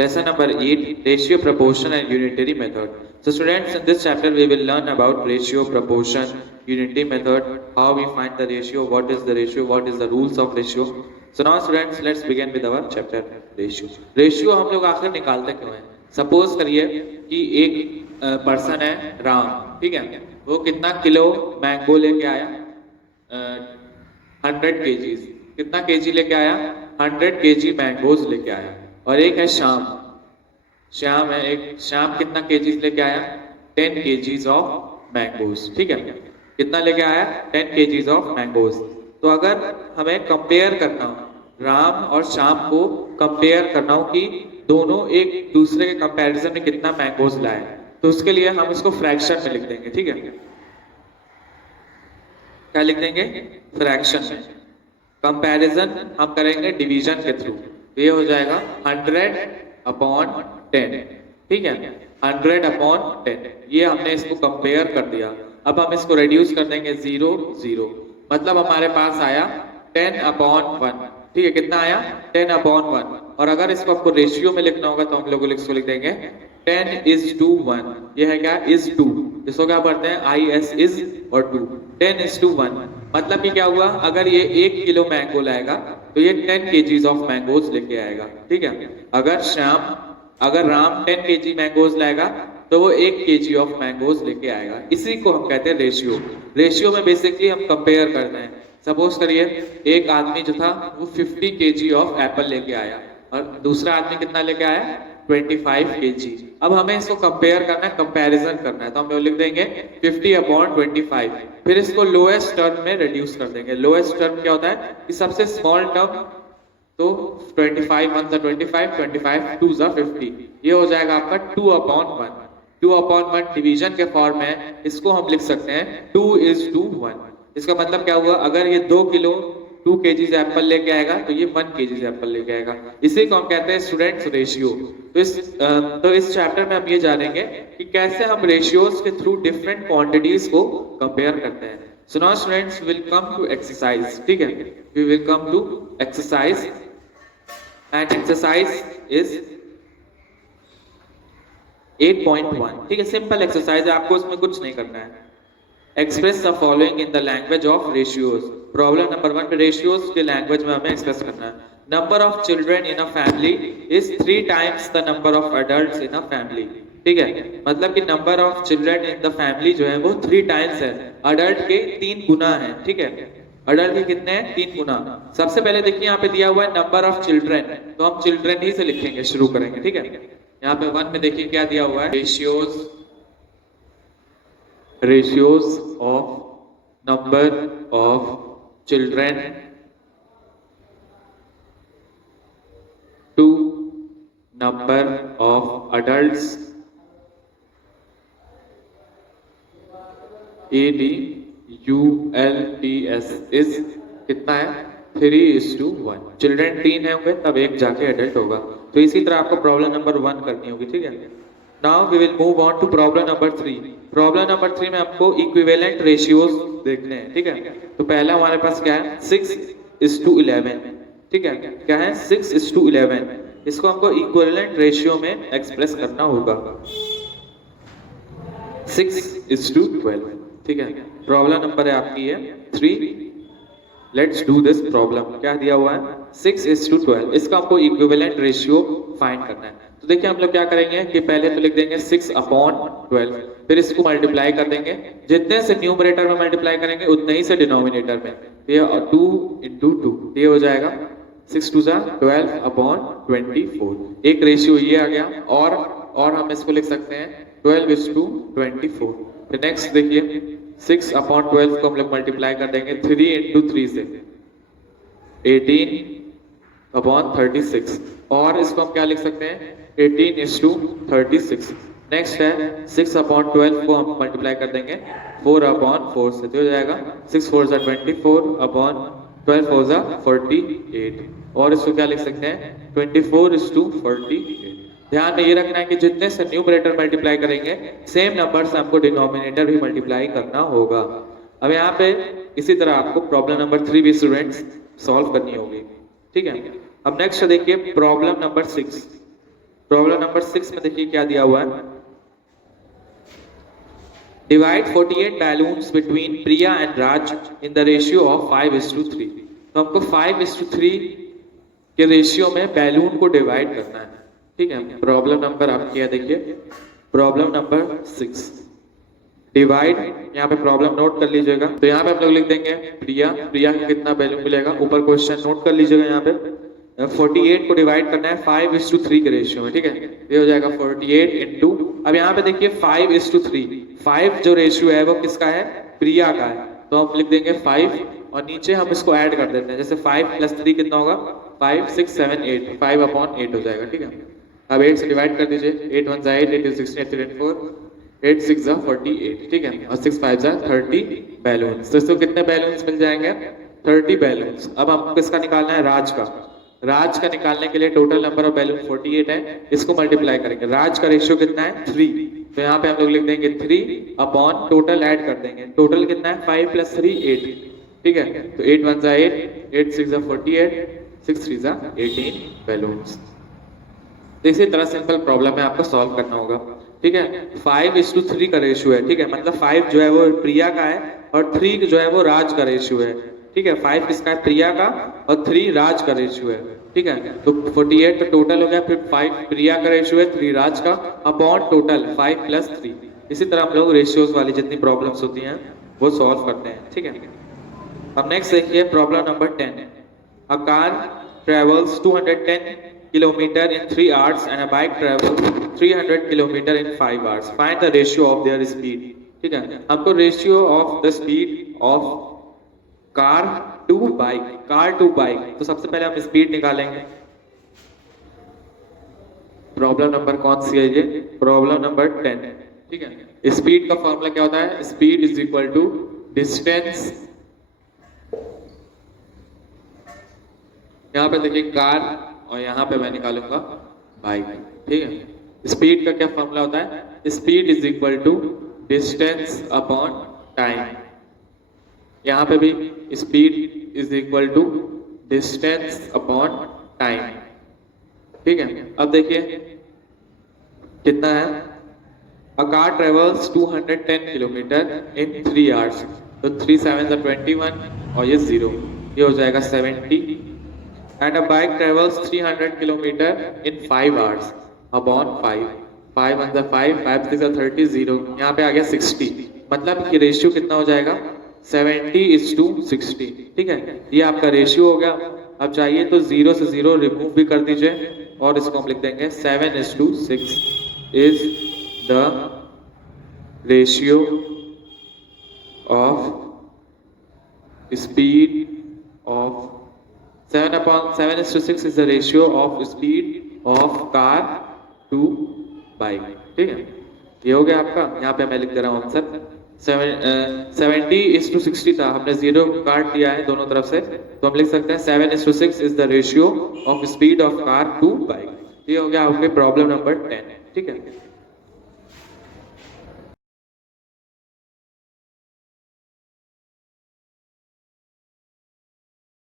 Lesson number 8, ratio, proportion and unitary method. So students, in this chapter we will learn about ratio, proportion, unity method, how we find the ratio, what is the rules of ratio. So now students, let's begin with our chapter ratio. Ratio हम लोग आखिर निकालते क्यों हैं? Suppose करिए कि एक person है राम, ठीक है, वो कितना किलो मैंगो लेके आया, 100 kgs, कितना केजी लेके आया, 100 kg मैंगोज लेके आया। और एक है श्याम, श्याम है एक, श्याम कितना केजीज लेके आया, 10 kgs ऑफ मैंगोज, ठीक है, कितना लेके आया, 10 kgs ऑफ मैंगोज। तो अगर हमें कंपेयर करना हो, राम और श्याम को कंपेयर करना हो कि दोनों एक दूसरे के कंपैरिजन में कितना मैंगोज लाए, तो उसके लिए हम इसको फ्रैक्शन में लिख देंगे, ठीक है, क्या लिख देंगे, फ्रैक्शन में। कंपैरिजन हम करेंगे डिवीजन के थ्रू, ये हो जाएगा 100/10, ठीक है, 100/10, ये हमने इसको कंपेयर कर दिया। अब हम इसको रिड्यूस कर देंगे 0 0, मतलब हमारे पास आया 10/1, ठीक है, कितना आया, 10/1। और अगर इसको आपको रेशियो में लिखना होगा तो हम लोग इसको लिख देंगे 10:1, ये है क्या, इज 2, इसको क्या पढ़ते हैं, IS इज और 2, 10:1। मतलब कि क्या हुआ, अगर ये 1 किलो मैंगो लाएगा तो ये 10 kgs ऑफ मैंगोज लेके आएगा, ठीक है। अगर राम 10 kg मैंगोज लाएगा तो वो 1 kg ऑफ मैंगोज लेके आएगा। इसी को हम कहते हैं रेशियो। रेशियो में बेसिकली हम कंपेयर करते हैं। सपोज करिए एक आदमी जो था वो 50 kg ऑफ एप्पल लेके आया और दूसरा आदमी कितना लेके आया, 25 kg। अब हमें इसको कंपेयर करना है, कंपैरिजन करना है, तो हम लोग लिख देंगे 50/25। फिर इसको लोएस्ट टर्म में रिड्यूस कर देंगे। लोएस्ट टर्म क्या होता है कि सबसे स्मॉल टर्म, तो 25 1 25, 25 2 50, ये हो जाएगा आपका 2/1। 2/1 डिवीजन के फॉर्म में इसको हम लिख सकते हैं 2:1। इसका मतलब क्या हुआ, अगर ये 2 किलो 2 kgs एप्पल लेके आएगा तो ये 1 kgs एप्पल लेके आएगा। इसी को हम कहते हैं स्टूडेंट्स रेशियो। तो इस चैप्टर में हम ये जानेंगे कि कैसे हम रेशियोज के थ्रू डिफरेंट क्वांटिटीज को कंपेयर करते हैं। So now students will come to exercise, ठीक है, we will come to exercise and exercise is 8.1, ठीक है, सिंपल एक्सरसाइज है, आपको उसमें कुछ नहीं करना है। Express the following in the language of ratios. Problem number 1 पे रेशियोज के लैंग्वेज में हमें एक्सप्रेस करना है। Number of children in a family is 3 times the number of adults in a family, ठीक है, मतलब कि number of children in the family जो है वो 3 times है, अडल्ट के 3 गुना है, ठीक है, अडल्ट के कितने हैं, 3 गुना। सबसे पहले देखिए यहाँ पे दिया हुआ है नंबर ऑफ चिल्ड्रन, तो हम चिल्ड्रन ही से लिखेंगे, शुरू करेंगे, ठीक है। यहाँ पे 1 में देखिए क्या दिया हुआ है, ratios of number of children to number of adults, ADULTS is कितना है, 3:1। चिल्ड्रन 3 है होंगे तब एक जाके एडल्ट होगा। तो इसी तरह आपको प्रॉब्लम नंबर 1 करनी होगी, ठीक है। Now we will move on to problem number 3। Problem number 3 में आपको इक्विवेलेंट रेशियोज देखने हैं, ठीक है। तो पहला हमारे पास क्या है, 6:11, ठीक है, क्या है, 6:11। इसको हमको इक्विवेलेंट रेशियो में एक्सप्रेस करना होगा, 6:12, ठीक है। प्रॉब्लम नंबर है आपकी है 3। Let's do this problem. क्या दिया हुआ है, 6:12, इसका आपको इक्विवेलेंट रेशियो फाइंड करना है। तो देखिए हम लोग क्या करेंगे कि पहले तो लिख देंगे 6/12, फिर इसको मल्टीप्लाई कर देंगे, जितने से न्यूमरेटर में मल्टीप्लाई करेंगे उतने ही से डिनोमिनेटर में, ये 2 × 2, ये हो जाएगा 6 2 12/24। एक रेशियो ये आ गया, और हम इसको लिख सकते हैं 12:24। फिर नेक्स्ट देखिए 6/12 को हम लोग मल्टीप्लाई कर देंगे 3 × 3 से, 18/36, और इसको हम क्या लिख सकते हैं, 18:36। नेक्स्ट है 6/12 को हम मल्टीप्लाई कर देंगे 4/4 से, तो हो जाएगा 6 4 24/12 4 48, और इसको क्या लिख सकते हैं 24:48। ध्यान में ये रखना है कि जितने से न्यूमरेटर मल्टीप्लाई करेंगे सेम नंबर से हमको डिनोमिनेटर भी मल्टीप्लाई करना होगा। अब यहाँ पे इसी तरह आपको प्रॉब्लम नंबर 3 भी स्टूडेंट्स सॉल्व करनी होगी, ठीक है। अब नेक्स्ट देखिए प्रॉब्लम नंबर 6। प्रॉब्लम नंबर 6 में देखिए क्या दिया हुआ है, divide 48 balloons between Priya and Raj in the ratio of 5:3। तो हमको 5:3 के रेशियो में बैलून को डिवाइड करना है, ठीक है। प्रॉब्लम नंबर आपकी है, देखिए प्रॉब्लम नंबर 6 डिवाइड, यहाँ पे प्रॉब्लम नोट कर लीजिएगा। तो यहाँ पे हम लोग लिख देंगे प्रिया को कितना बैलून मिलेगा, ऊपर क्वेश्चन नोट कर लीजिएगा। यहाँ पे 48 को डिवाइड करना है 5:3 के रेशियो में, ठीक है। ये हो जाएगा 48 इंटू, अब यहाँ पे देखिए 5:3, 5 जो रेशियो है वो किसका है, प्रिया का है। तो हम लिख देंगे 5 और नीचे हम इसको ऐड कर देते हैं, जैसे 5 + 3 कितना होगा, 5 6 7 8, 5/8 हो जाएगा, ठीक है। अब 8 से डिवाइड कर दीजिए, 8 1 8, 8 2 16, 8 3 4, 8 6 48, ठीक है, और 6 5 30 बैलून्स। तो इसको कितने बैलून्स मिल जाएंगे, 30 बैलून्स। अब हमको किसका निकालना है, राज का। राज का निकालने के लिए टोटल नंबर ऑफ बैलून 48 है, इसको मल्टीप्लाई करेंगे। राज का रेशियो कितना है, 3। तो यहाँ पे हम लोग लिख देंगे 3 टोटल ऐड कर देंगे, टोटल कितना है 5 + 3 8, ठीक है। तो 8 1 8, 8 6 48, 6 3 18 बैलून्स। तो इसी तरह सिंपल प्रॉब्लम है, आपको सॉल्व करना होगा, ठीक है। 5:3 का रेशियो है, ठीक है, मतलब 5 जो है वो प्रिया का है और 3 जो है वो राज का रेशियो है, ठीक है। 5 किसका है, प्रिया का, और 3 राज का रेशियो है, ठीक है। तो 48 तो टोटल हो गया, फिर 5 प्रिया का रेशियो है, 3 राज का, अपॉन टोटल 5 + 3। इसी तरह हम लोग रेशियोज वाली जितनी प्रॉब्लम्स होती हैं वो सॉल्व करते हैं, ठीक है। अब नेक्स्ट देखिए problem number 10, a car travels 210 kilometre in 3 hours and a bike travels 300 kilometre in 5 hours. Find the ratio of their speed, ठीक है। हमको ratio of the speed of car to bike, तो सबसे पहले हम स्पीड निकालेंगे। Problem number कौन सी है ये, प्रॉब्लम नंबर 10, ठीक है। स्पीड का फॉर्मूला क्या होता है, speed is equal to distance, यहाँ पे देखिए कार और यहाँ पे मैं निकालूंगा बाइक, ठीक है। स्पीड का क्या फॉर्मूला होता है, speed is equal to distance upon time. यहाँ पे भी speed is equal to distance upon time, ठीक है। अब देखिए कितना है, a car travels 210 kilometre in 3 hours। तो 3 7 21 और ये 0, ये हो जाएगा 70। And a bike travels 300 kilometre in 5 hours upon 5, 5 1 5, 5 6 30, 0, यहाँ पे आ गया 60। मतलब कि रेशियो कितना हो जाएगा, 70:60, ठीक है। ये आपका रेशियो हो गया। अब चाहिए तो 0 से 0 रिमूव भी कर दीजिए और इसको हम लिख देंगे 7:6 is the ratio of speed of 7:6 is the ratio of speed of car to bike, ठीक है। ये हो गया आपका, यहाँ पे मैं लिख दे रहा हूँ आंसर 70:60 था, हमने 0 काट दिया है दोनों तरफ से, तो हम लिख सकते हैं 7:6 is the ratio of speed of car to bike। ये हो गया आपके प्रॉब्लम नंबर 10, ठीक है।